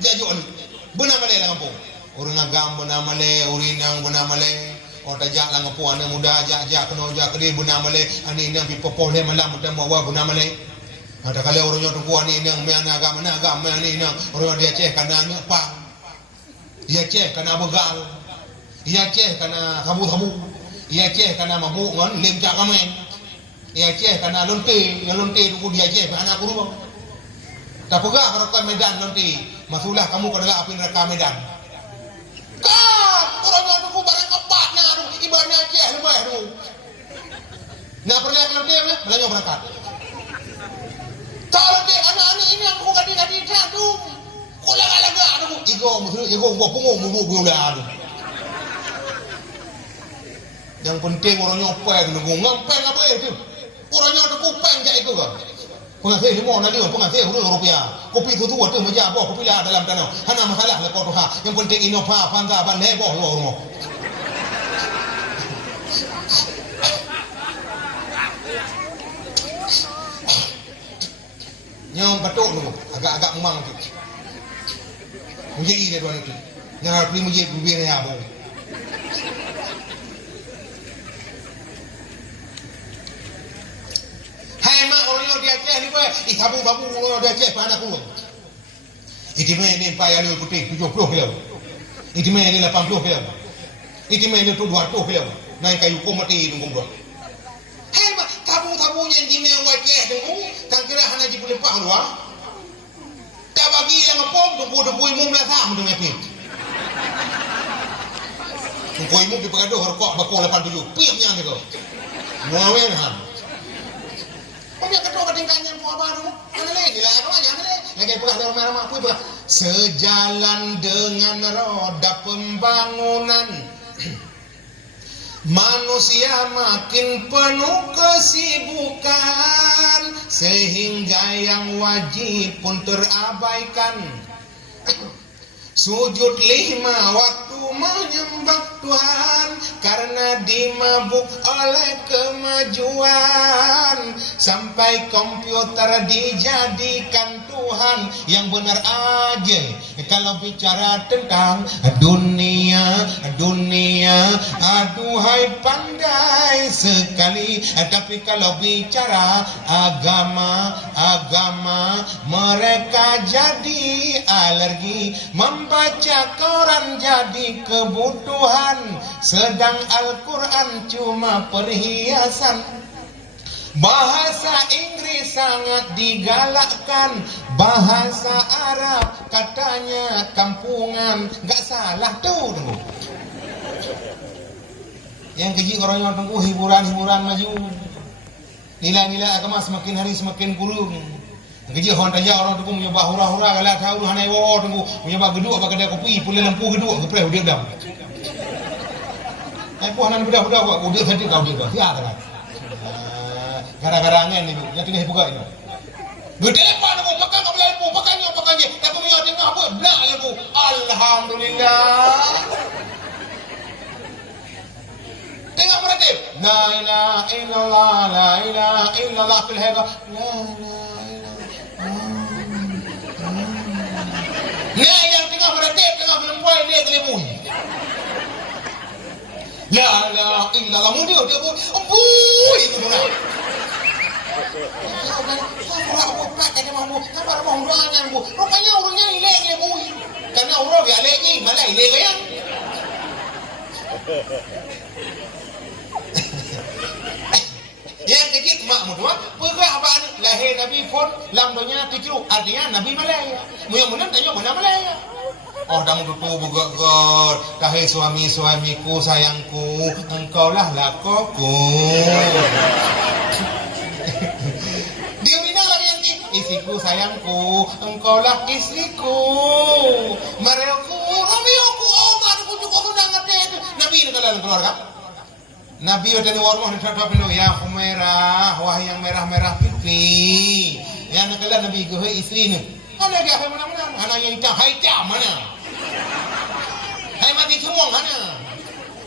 jajon beuna male lang po urang ngagam beuna male urinang beuna male o tajak lang po ana muda jak no jak di beuna male ani nang pipopole malam muda mawa beuna male ada kali orang yang tunggu ani nang me agama ani nang orang dia ceh kana ni apa dia ceh kana begal dia ceh kana kamu dia ceh kana mabuk ngon lem jak kamen dia ceh kana lonte tunggu dia ceh anak aku rumah tak pegah kalau kau medan lonte masulah kamu adalah api neraka medan kan orang yang tunggu barang kepat nah ibaratnya ceh lebih tu nak pernah lonte mana belanja berangkat kalau dia anak-anak ini aku gadi jatuh kau laga-laga aduh ego gua pungung mubu udah aduh yang penting orangnya openg nunggu ngampeng apa itu orangnya ada kupeng kayak itu kan pengasih lima nanti pengasih Rupiah kopi itu tuh meja boh kopi lah dalam tanah hana masalah lepas tu yang penting Innova Fanta ban leboh rumah nyong batuk dulu agak-agak memang tu mujai dia tuan itu yang harus beli mujai bubir ya boh hai mak orang dia ceh ni boy babu orang dia ceh panak aku itu ni payah lu putih 70 kilo itu ni 80 kilo itu ni tu 200 kilo naik kayu mati tunggu bro hai mak tabu-tabunya di mewah ceh tunggu tak kira hanya di boleh pak luar tak bagi yang ngepom tunggu imum lah sama tu mepit tunggu imum di pengaduh rokok bakul 87 piapnya gitu muawen han punya kedua ketingkanya mau apa dulu mana lagi lah apa aja lagi pegah dalam rumah aku pegah sejalan dengan roda pembangunan manusia makin penuh kesibukan sehingga yang wajib pun terabaikan sujud 5 waktu menyembah Tuhan karena dimabuk oleh kemajuan sampai komputer dijadikan Tuhan yang benar aja kalau bicara tentang dunia aduhai pandai sekali tapi kalau bicara agama mereka jadi alergi membaca koran jadi kebutuhan sedang Al-Quran cuma perhiasan bahasa Inggris sangat digalakkan bahasa Arab katanya kampungan gak salah tuh yang keji orang yang tunggu hiburan maju nilai-nilai agama semakin hari semakin kurung keji orang tanya orang tunggu menyebab hura-hura kalau tahu hanai wo tunggu menyebab geduk apa kedai kopi pulih lampu geduk kepreh dia dam puanan budak-budak udah tadi kau dia siapa kan gara-gara angin ni yang tengah buka ini gede apa ni makan kau lampu pakannya tapi punya tengah apa benar lampu alhamdulillah tengah meratip la ilaha illallah fil hayya nah yang tengah meratip tengah melempoi dia kelibun la ilaha illallah dia ambui itu benar rupanya orangnya ilek ya bu karena orang dia ileknya mana ilek ya yang kecil mak muda pergak apaan lahir Nabi pun lambanya tujuh artinya Nabi Malaya mudah-mudahan tanya mana Malaya oh dah muda tu begak-gak kahai suamiku sayangku engkau lah lakoku dia bilang lagi yang istriku sayangku engkaulah istriku Marioku Romioku oh baru cukup sudah ngerti itu Nabi ini kalian keluarga Nabi ada di warung ada dua pintu ya Humairah wah yang merah-merah pipi ya nak kalian Nabi gue istri ni ada dia mana-mana anak yang hitam mana hai mati semua mana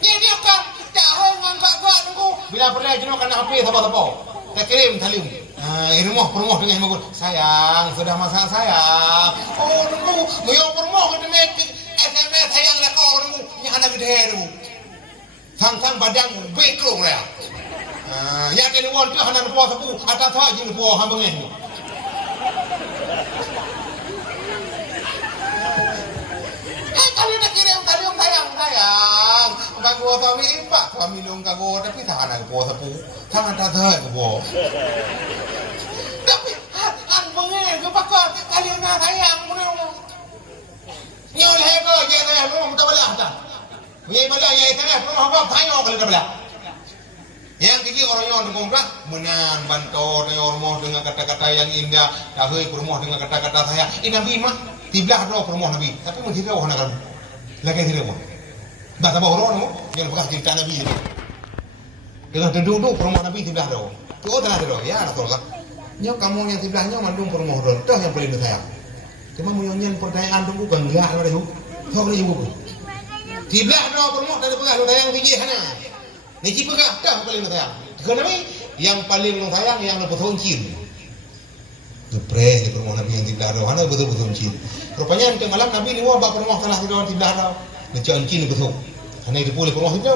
dia kan tak hai ngangkat tunggu bila pergi jenuh kena api apa-apa tak kirim salim rumah dengan bagus sayang sudah masak sayang oh tunggu mau tu. Sang badan beklong lah. Ya kena wan tu hanan puas sapu atas thai jin puas hang bengeh. Kali nak kirim kalium tayang. Kago suami ipak suami lung kago tapi tangan aku puas sapu. Tangan atas thai aku puas. Tapi hang bengeh ke pakar kalium nak tayang punya. Nyol hego je saya belum tak boleh dah. Ye bala ye sana rumah apa tayang kalau tak boleh. Yang kiki orang yang dengong dah menan bantu orang dengan kata-kata yang indah, dahai rumah dengan kata-kata saya. Nabi mah tiblah doa rumah Nabi, tapi mun tidak orang nak lagi tidak pun. Bahasa orang tu yang bekas cerita Nabi itu. Dengan duduk rumah Nabi tiblah doa. Tu telah doa ya Rasulullah. Nyok kamu yang tiblahnya mandung rumah doa, dah yang paling saya. Cuma mu yang nyen pertanyaan tu bukan enggak ada tu. Kau boleh jawab. Tiblah doa rumah dari bekas lu tayang tinggi sana. Niki pegah dah paling sayang. Kenapa yang paling sayang yang betul cin. Depres di rumah Nabi yang tidak ada, mana betul cin. Rupanya ke malam Nabi ni wabak rumah tanah tidak ada. Macam cin betul. Karena itu boleh rumah itu.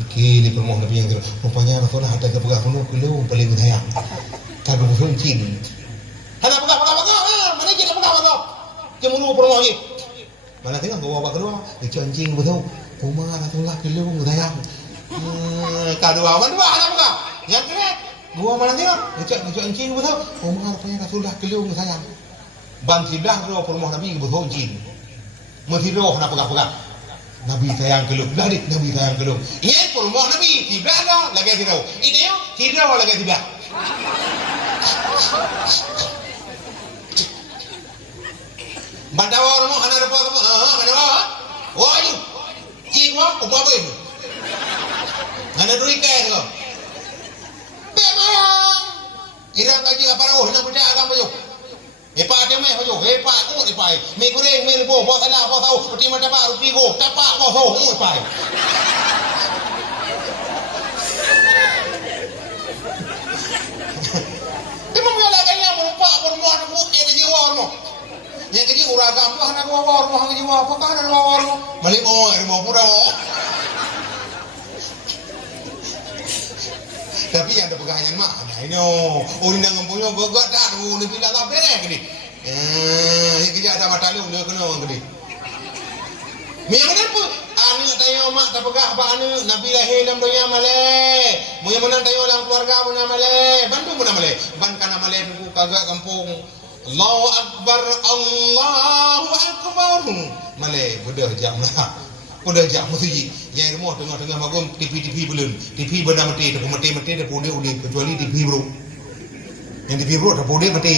Fikir di rumah Nabi yang tidak. Rupanya Rasulullah ada ke pegah penuh kelu paling sayang. Tak betul cin. Karena pegah. Mana cin pegah. Cemuru rumah ni. Mana tengok wabak kedua. Macam cin betul. Rumah Rasulullah kelu sayang. Kedua mana apa? Yang kena dua mana tengok? Ngecek encing betul. Umar punya Rasulullah keliung sayang. Ban tidak roh rumah Nabi betul encing. Mesti roh nak pegang. Nabi sayang keliung. Ladik Nabi sayang keliung. Ini rumah Nabi tidak ada lagi tidak. Ini yo tidak lagi tidak. Bandawa rumah anak apa? Bandawa. Wah you. Jiwa apa ini? Ana duit kaya tu. Memang. Irang kaji apa roh nak percaya agama yo. Epa dia meh yo. Epa aku ni pai. Me goreng me bo bo salah bo tahu. Roti macam apa roti go. Tapak bo so mu pai. Memang yo lagi yang merupa perempuan aku ini jiwa mo. Yang kaji uragam tu anak gua mo hang jiwa apa kan anak gua mo. Balik mo pura. Tapi yang ada pegangan mak, ini orang yang punya gak dah, ni bilang apa ni? Kerja ada mata lu, dia kena orang gede. Mia kenapa? Anu tanya mak tak pegah apa anu Nabi lahir dalam dunia Malay. Mui mana tanya dalam keluarga mana Malay, Bandung mana Malay, ban kana Malay tu kagak kampung. Allahu Akbar, Allahu Akbar. Malay, bodoh jam lah. Udah jam mesti yang rumah tengah-tengah magum TV belum TV benda mati tak mati dah pode kecuali TV bro yang TV bro tak pode mati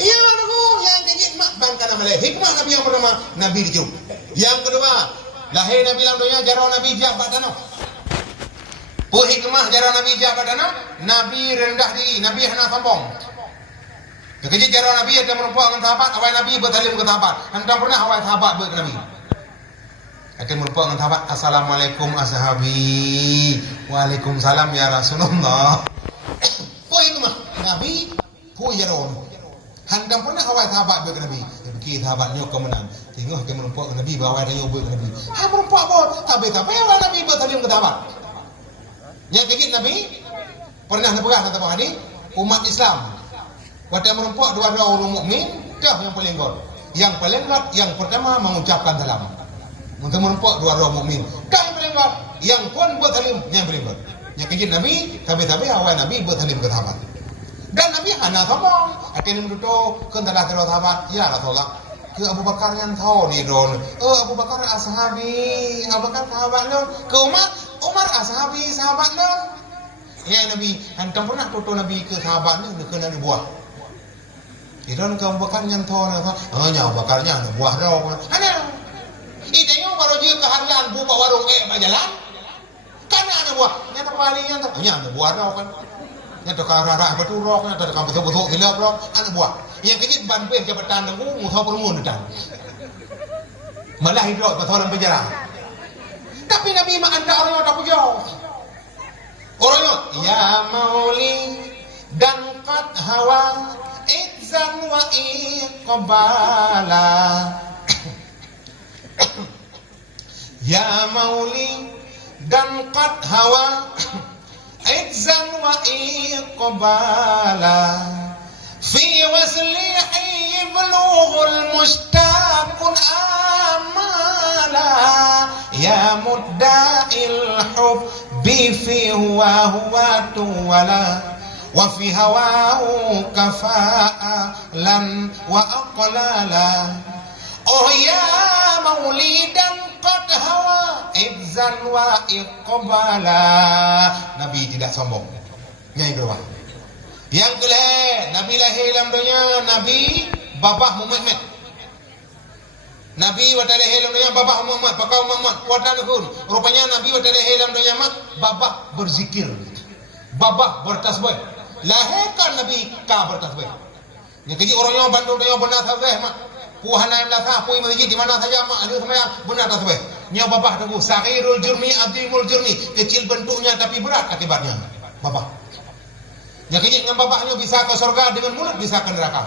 iya aku yang kejit mak bangkana Malay hikmah Nabi yang pertama Nabi dijuk yang kedua lahir Nabi dalam dunia jarang Nabi jabat dana hikmah jarang Nabi jabat dana Nabi rendah diri Nabi hana sombong. Kerja cara Nabi ada merupakan dengan sahabat, awal Nabi bertalim ke sahabat. Anda pernah awal sahabat ber ke Nabi? Akan merupakan dengan sahabat. Assalamualaikum ashabi. Waalaikumsalam ya Rasulullah. Itu mah Nabi. Ya Ron. Anda pernah awal sahabat ber ke Nabi? Fikir sahabatnya kemenang. Tengok akan merupakan Nabi bawa dia ber ke Nabi. Merupakan bot. Tapi awal Nabi bertalim ke sahabat. Yang fikir Nabi pernah berpegang tentang hadis umat Islam. Pada merempak dua orang mukmin, dah yang paling god. Yang paling god, yang pertama mengucapkan salam. Untuk merempak dua orang mukmin, dah yang paling god. Yang pun buat salim, yang paling god. Yang kejut Nabi, tapi awal Nabi buat salim ke sahabat. Dan Nabi hana sombong. Atin menduduh ke tanah terus sahabat. Ya Rasulullah. Ke Abu Bakar yang tahu ni don. Abu Bakar ashabi, Abu Bakar sahabat lo. Ke Umar ashabi sahabat lo. Ya Nabi, hantam pernah tutu Nabi ke sahabat ni kena dibuah. Iran kau bakar nyantor, hanya bakarnya ada buah rau. Ada. Itanya baru dia keharian buka warung berjalan. Karena ada buah. Nyata paling nyata. Hanya ada buah rau kan. Nyata karara betul rau. Nyata kamu betul hilap rau. Ada buah. Yang kecil ban peh jabatan nunggu musuh permun dan. Malah hidup betul dalam penjara. Tapi Nabi mak anda orang yang tak punya. Orang ya mauli dan qad hawa Izzan wa iqbala ya mauli dan qad hawa izzan wa iqbala fi waslihi bulughul mustaqun amala ya mudda'il hubbi fi huwa tuwala wa fi hawahu kafa'alan wa aqlala. Oh ya maulidan qad hawa izzan wa iqbala. Nabi tidak sombong. Nyai kedua. Yang kedua, Nabi lahir dalam dunia, Nabi babah Muhammad. Nabi wata lahir dalam dunia babah Muhammad, pakau Muhammad, wata dukun. Rupanya Nabi wata lahir dalam dunia mak babah berzikir. Babah bertasbih. Lahirkan Nabi ka bertasbih. Yang keji orangnya Bandung dia benar tasbih mak. Puhana yang dah pui masjid di mana saja mak ada semaya benar tasbih. Nya babah tu saghirul jurmi azimul jurmi, kecil bentuknya tapi berat akibatnya. Babah. Yang keji dengan babahnya bisa ke surga, dengan mulut bisa ke neraka.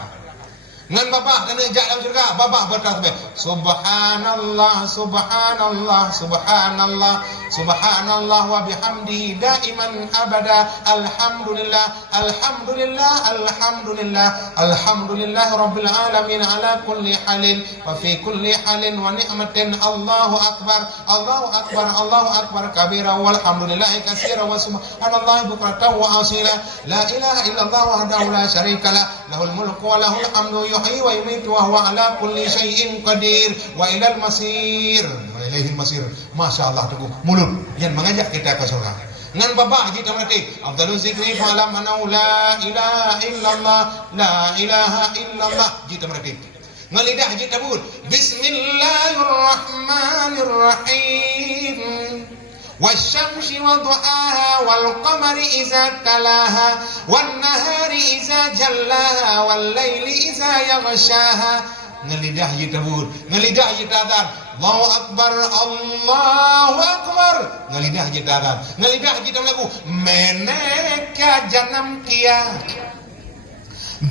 Dengan babah dan jak dalam surga, babah bertasbih. Subhanallah, subhanallah, subhanallah, subhanallah wa bihamdihi daiman abada. Alhamdulillah, alhamdulillah, alhamdulillah, alhamdulillah rabbil alamin ala kulli halin wa fi kulli halin wa ni'matin. Allahu akbar, Allahu akbar, Allahu akbar kabira walhamdulillahi katsira wa subhanallahi bukratan wa asila. La ilaha illallah wahdahu la syarikalah, lahul mulku wa lahul hamdu yuhyi wa yumiitu wa huwa ala kulli syai'in qadir wa ilal masir wa ilaihil masir. Masyaallah teguh mulut yang mengajak kita ke surga. Ngan babah kita berarti afdaluz zikri fa'lam anna la ilaha illallah, la ilaha illallah kita berarti. Ngan lidah kita sebut bismillahirrahmanirrahim. Wasyamsi wa duhaha wal qamari iza talaha wan nahari iza jallaha wal laili iza yaghshaha. Ngelidah kita bud, ngelidah kita adhan Allahu akbar, Allahu akbar. Ngelidah kita adhan, ngelidah kita lagu meneka janam kia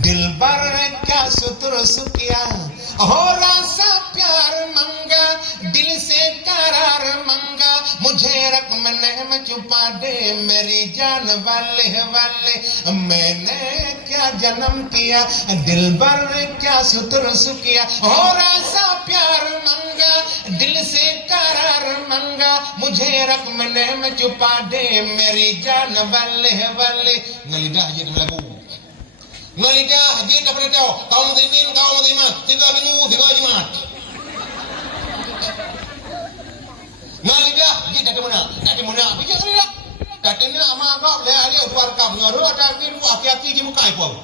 dilbar ka sutur sukia. Oh rasa प्यार मंगा दिल से करार मंगा मुझे रख मैंने में छुपा दे मेरी जान वाले वाले. मैंने क्या जन्म किया दिल भर क्या सुतर सुकिया. हो रसा प्यार मंगा दिल से करार मंगा मुझे रख मैंने में छुपा दे मेरी जान वाले वाले. Ngelidah aja dia lagu. Ngelidah dia tak pernah tahu kaum muslimin kaum muslimat tiga minggu tiga jumat. Ngelidah dia tak mana bijak ngelidah. Katanya ama agak le ali tuar kam nyoru ada kin hati-hati di muka ibu.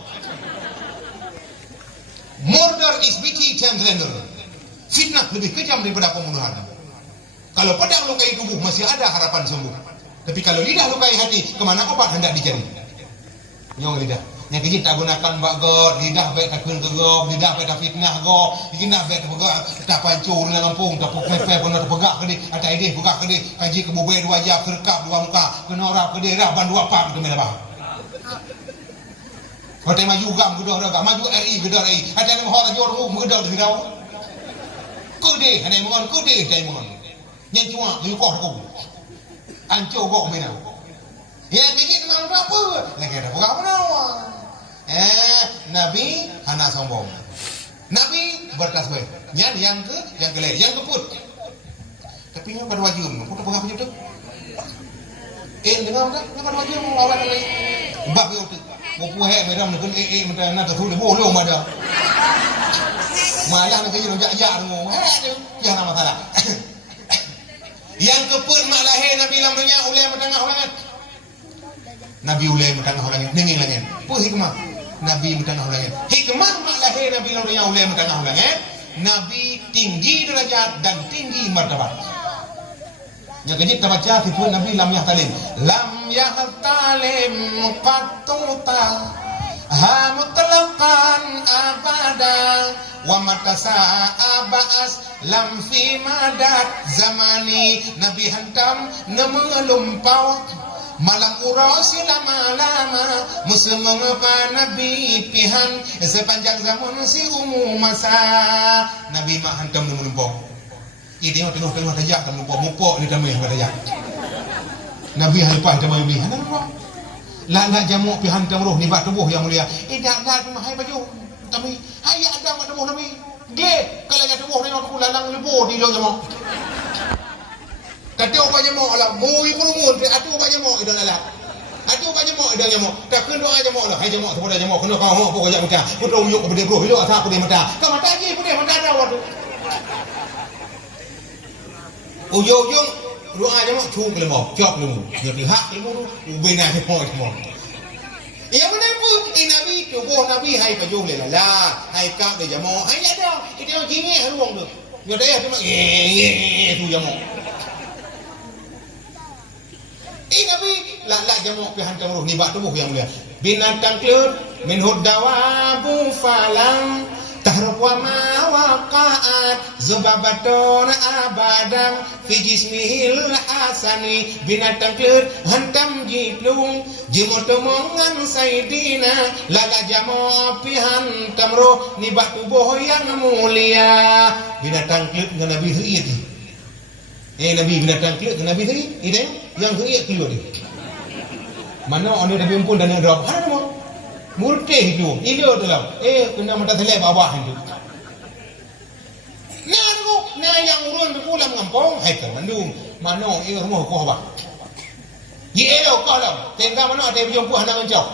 Murder is beating times tender. Fitnah lebih kejam daripada pembunuhan. Kalau pedang lukai tubuh masih ada harapan sembuh. Tapi kalau lidah lukai hati, kemana obat hendak dicari? Nyong lidah. Yang kecil tak gunakan bak god, lidah baik tak kun gegok, lidah baik tak fitnah go, lidah baik tak pegak, tak pancur dalam kampung, tak pepe pun tak pegak ke dia, ada ide pegak ke dia, kaji ke bubai dua jam, kerkap dua muka, kena orang ke dia, raban dua pak tu merah. Hotel maju gam gedor gam, maju RI gedor RI, ada yang mahal jor mu gedor di dalam. Ke dia, ada yang mengon ke dia, ada yang mengon. Yang cuma likoh aku, ancur gok menau. Yang kecil memang apa? Lagi ada pegak menawa. Nabi hana sombong. Nabi bertasbih. Yang kelai, yang keput. Tapi nya pada wajib, kau tak pegang macam tu. Dengar tak? Nya pada wajib mau awak lagi. Bab yo tu. Mau puhe merah nak mentah nak tu boleh ada. Malah nak jadi jak-jak mu. Tu. Jangan masalah. Yang keput mak lahir Nabi dalam dunia ulai mentengah ulangan. Nabi ulai mentengah ulangan. Nengin langit. Apa hikmah? Nabi mentengah ulangan. Hikmah mak lahir Nabi dalam dunia ulai mentengah ulangan. Nabi tinggi derajat dan tinggi martabat. Yang kejip kita baca sifat Nabi lam yahtalim. Lam yahtalim qattuta ha mutlaqan abada wa matasa abas lam fi madat zamani. Nabi hantam nemelumpau malam uras lama-lama musuh mengapa Nabi pihan sepanjang zaman si umum masa. Nabi mah hantam nemelumpau Ini tengah-tengah tajak kamu mupo ni tamu yang tajak. Nabi halipah tamu ini. Ana apa? La jamu pi hantam roh ni bak tubuh yang mulia. Dak mahai baju. Tamu hai ada mak tubuh Nabi. Dia kalau ada tubuh ni aku lalang lebu di lo jamu. Kata ubah jamu lah. Mui kurumun atu ubah jamu idan alat. Atu ubah jamu idan jamu. Tak kena doa jamu lah. Hai jamu kepada jamu kena kau apa kau jamu mata. Putra uyuk kepada bro. Hidup asal aku dia mata. Kau mata je pun dia mata ada waktu. Ujung-ujung doa jamu cu kelemo, cok kelemo. Dia pihak kelemo tu ubena jamu. Ya benar pun Nabi tubuh Nabi hai pajuh le lah. Hai kau de jamu. Hai ada. Itu jingi haruang tu. Dia dah tu mak tu jamu. Nabi la jamu pi hantam roh ni bak tubuh yang mulia. Binatang kelut min hudawabu falam tahruf wa ma waqa'at zubabatun abadan fi jismihil hasani. Binatang kelut hantam jiplung jimotomongan saidina laga jamu pi hantam roh ni bak tubuh yang mulia. Binatang kelut dengan Nabi heriat ni. Nabi binatang kelut dengan Nabi heriat. Ini yang heriat keluar dia. Mana orang dia berkumpul dan dia drop. Ada semua. Murtih itu. Ilo tu lah. Kena mata selai bawah itu. Nah tu. Nah yang urun tu pulang ngampong. Hai ke mandung. Mana rumah kau apa? Ye lo kau lah. Tengah mana ada berjumpa anak mencau.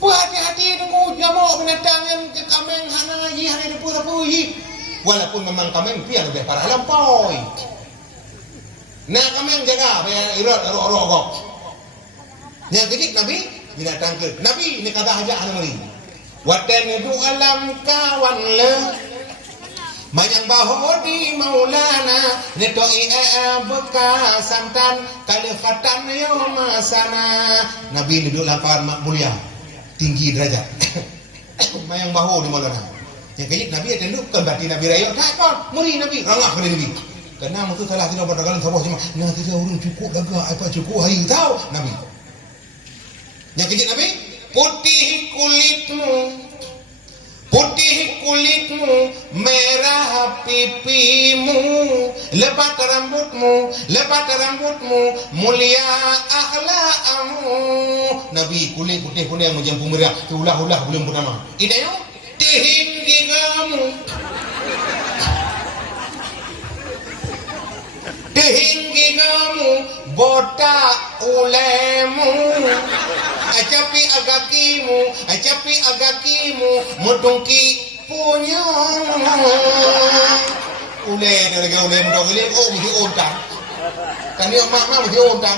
Hati-hati tunggu jamu binatang yang kameng hana ye hana depu sapu ye. Walaupun memang kameng piang lebih parah lampau. Nah kameng jaga biar irot rok. Yang kecil Nabi binatang ke Nabi ni kata hajat hana mari. Watan itu alam kawan le Manyang baho di Maulana netoi bekas santan kalifatan yo masana. Nabi ni duduk lapar mulia tinggi derajat. Mayang baho di Maulana. Yang kecil Nabi ada duduk kan berarti Nabi raya tak kon muri Nabi rangah pada Nabi. Karena mutu salah tidak pada kalan sabah cuma nah tidak urung cukup daga apa cukup hari tahu Nabi. Yang kecil Nabi putih kulitmu merah pipimu lebat rambutmu mulia akhlakmu. Nabi kulit putih yang menjampu merah ulah belum pertama idenya tinggi kamu botak ulemu acapi agakimu mudungki punya ule mudogile mudi ontan kan dia mak mudi ontan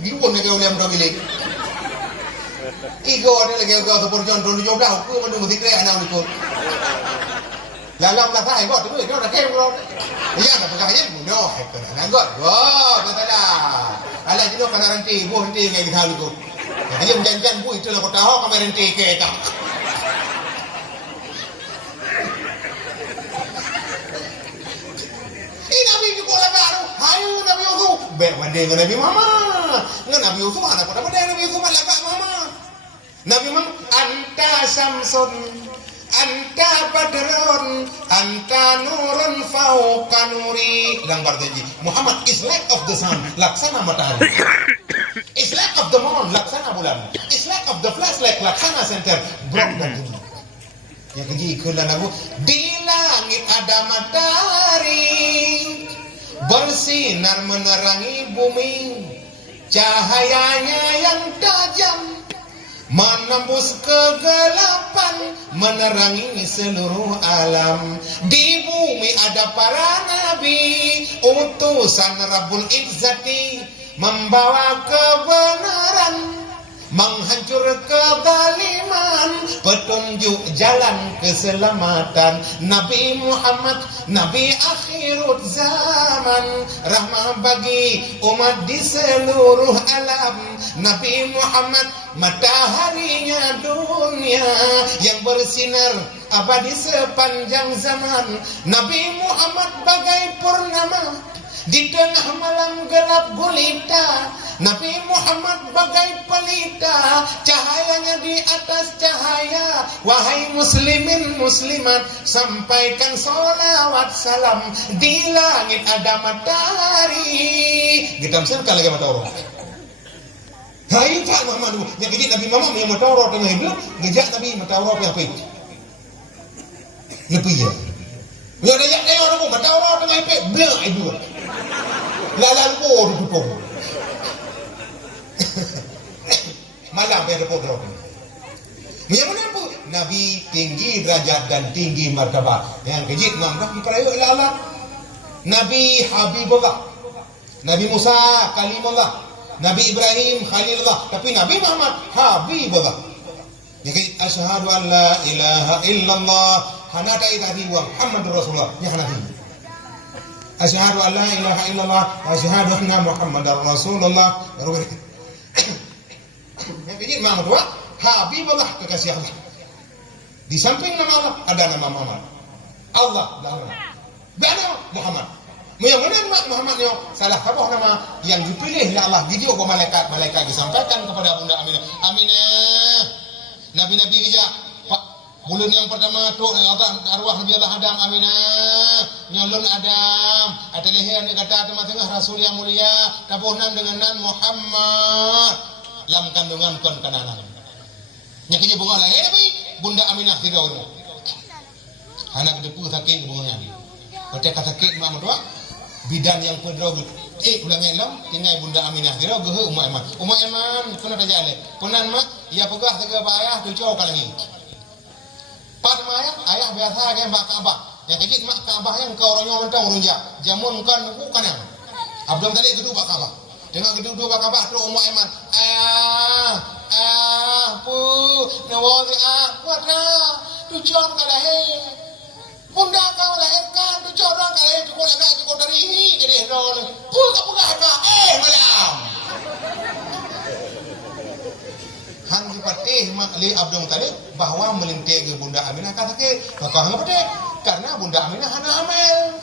biru ule mudogile igo ada lagi tu porjon dulu jodoh aku mudi kre anak itu lalam lah sai kok tu dia dah kem kau iya nak pegangnya no hacker nak kau betul dah ala jino kana ranti bu henti ngai kita lu dia menjanjian bu itu lah kau tahu kami ranti ke tak Nabi juga lah baru hayu Nabi Yusuf berbanding dengan Nabi Muhammad dengan Nabi Yusuf anak pada Nabi Yusuf lagak Muhammad Nabi Muhammad anta samsun anta badrun anta nurun fauqa nuri gambar janji Muhammad is like of the sun laksana matahari is like of the moon laksana bulan is like of the flashlight laksana center bright dan dunia yang keji ikulan aku di langit ada matahari bersinar menerangi bumi cahayanya yang tajam menembus kegelapan menerangi seluruh alam. Di bumi ada para nabi utusan Rabbul Izzati membawa kebenaran menghancur kezaliman petunjuk jalan keselamatan. Nabi Muhammad Nabi akhirut zaman rahmah bagi umat di seluruh alam. Nabi Muhammad mataharinya dunia yang bersinar abadi sepanjang zaman. Nabi Muhammad bagai purnama Di tengah malam gelap gulita, Nabi Muhammad bagai pelita, cahayanya di atas cahaya. Wahai muslimin muslimat, sampaikan solawat salam. Di langit ada matahari. Kita misalkan lagi matahari. Hai Pak Muhammad, yang kejit Nabi Muhammad yang matahari tengah hidup, ngejak Nabi matahari apa itu? Lebih ya. Yang ada yang orang pun matahari tengah hidup, belah itu. Lalu dipukul. Malam dia ada program. Yang mana pun Nabi tinggi derajat dan tinggi martabat. Yang kejit mamdah diperayu Allah. Nabi Habibullah, Nabi Musa Kalimullah, Nabi Ibrahim Khalilullah, tapi Nabi Muhammad Habibullah. Jadi asyhadu an la ilaha illallah hana ta'idati wa Muhammadur Rasulullah. Ya hanafi. Asyhadu an la ilaha illallah wa asyhadu anna Muhammadar Rasulullah. Baru yang kejit Muhammad wa Habibullah, kekasih Allah. Di samping nama Allah ada nama Muhammad. Allah dan nama Muhammad. Yang mana Muhammad ni salah kabah nama yang dipilih oleh Allah. Gitu ke malaikat disampaikan kepada Bunda Aminah. Aminah, Nabi-Nabi kerja. Bulan yang pertama tu arwah Nabi Allah Adam. Aminah, nyolon Adam. Ada leher ni kata tengah-tengah Rasul yang mulia. Tabuhnan dengan nan Muhammad. Lam kandungan kon kananan. Yang kerja bunga lain apa? Bunda Aminah tidak orang. Anak depu sakit bunganya. Kata sakit mak mertua. Bidan yang pedro ulang elam tinggal Bunda Aminah kira gehe Umar Eman kena tajale penan mak ia pegah tega bayah tu cau kalangi pat maya ayah biasa ke mak Kaabah yang kejit mak Kaabah yang kau orang mentang urunja jamun kan ku kanang abdom tadi gedung bak Kaabah dengan gedung bak Kaabah tu Umar Eman pu nawazi kuatna tu cau kalahe Bunda kau lahirkan tu corang kali cukup lagak cukup dari jadi hedon. Kamu harga malam. Han dipatih makli Abdul Muttalib bahwa melintih Bunda Aminah kata ke maka ngapa deh? Karena Bunda Aminah hana hamil.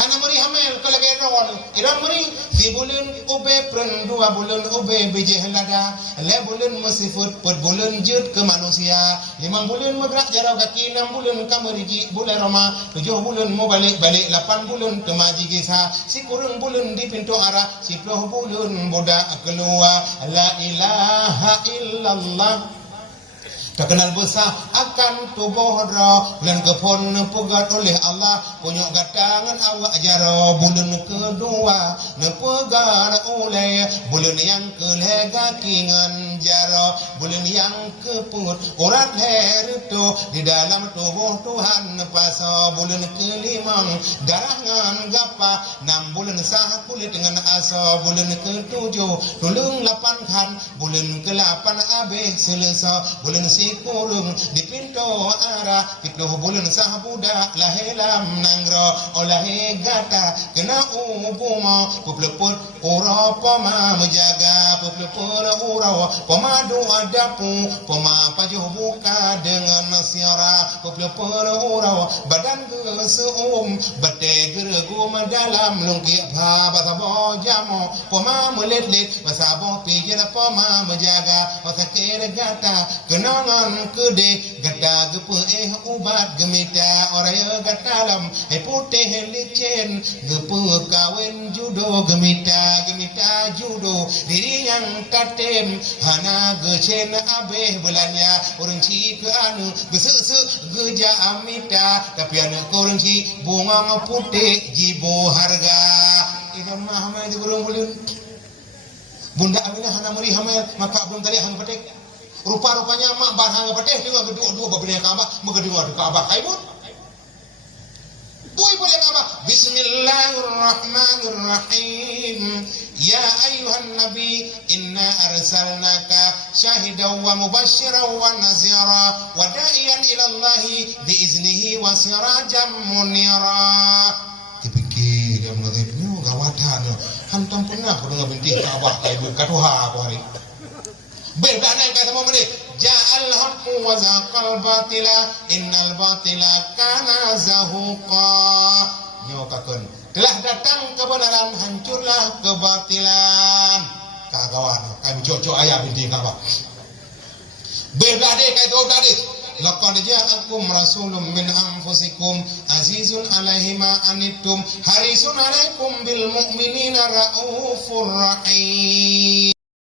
Hana meri hamil kalau ke hedon. Iran meri di bulan ube pren 2 bulan ube biji helada. Le bulan masifut per bulan jut ke manusia. 5 bulan megrak jarau kaki 6 bulan kameriji bulan Roma 7 bulan mau balik 8 bulan temaji kisah si kurang bulan di pintu arah 10 bulan budak keluar la ilaha illallah tak kenal besar akan tubuh roh bulan kepon pegat oleh Allah punya gatangan awak jaro bulan kedua nepegar oleh bulan yang kelega kingan jaro bulan yang keput urat her itu di dalam tubuh Tuhan paso bulan kelimang darah ngan gapa 6 bulan sah kulit dengan aso bulan ketujuh tulung 8 kan bulan ke-8 abeh selesa bulan kurung di pintu arah 10 bulan sah budak lahelam nangro olahe gata kena ubuma pupleput ura pama menjaga pupleput ura pama doa dapu pama pajuh buka dengan siara pupleput ura badan geseum bate geregu dalam lungki pa basabo jamo pama melet-let basabo pijir pama menjaga pasakir gata kenangan kede gata gepe ubat gemita oraya gatalam putih licin gepe kawin judo gemita judo diri yang katem hana gecen abeh belanya orang ci ke anu gesek geja amita tapi anak orang ci bunga putih jibo harga ikan mah hamil di burung bulun Bunda Aminah hana meri hamil maka belum tadi hang petik rupa-rupanya mak barang peteh dengan kedua babnya Kaabah megedua di Kaabah kaibut boy boleh Kaabah Bismillahirrahmanirrahim ya ayuhan nabi inna arsalnaka syahidan wa mubasysyiran wa nazira wa da'iyan ila Allahi biiznihi wa sirajan munira dipikir yang mengerti gawatan hantam pernah kudu ngabintih Kaabah kaibut katuha aku hari berbana kata mau menit ja'al haqqu wa zaqal batila innal batila kana zahuqa nyokakeun Telah datang kebenaran, hancurlah kebatilan. Kagawan, kami cocok ayah binti kaba. Beblade kai do blade. Laqad ja'akum rasulun min anfusikum azizun 'alaihi ma anittum harisun 'alaikum bil mu'minina raufur rahim.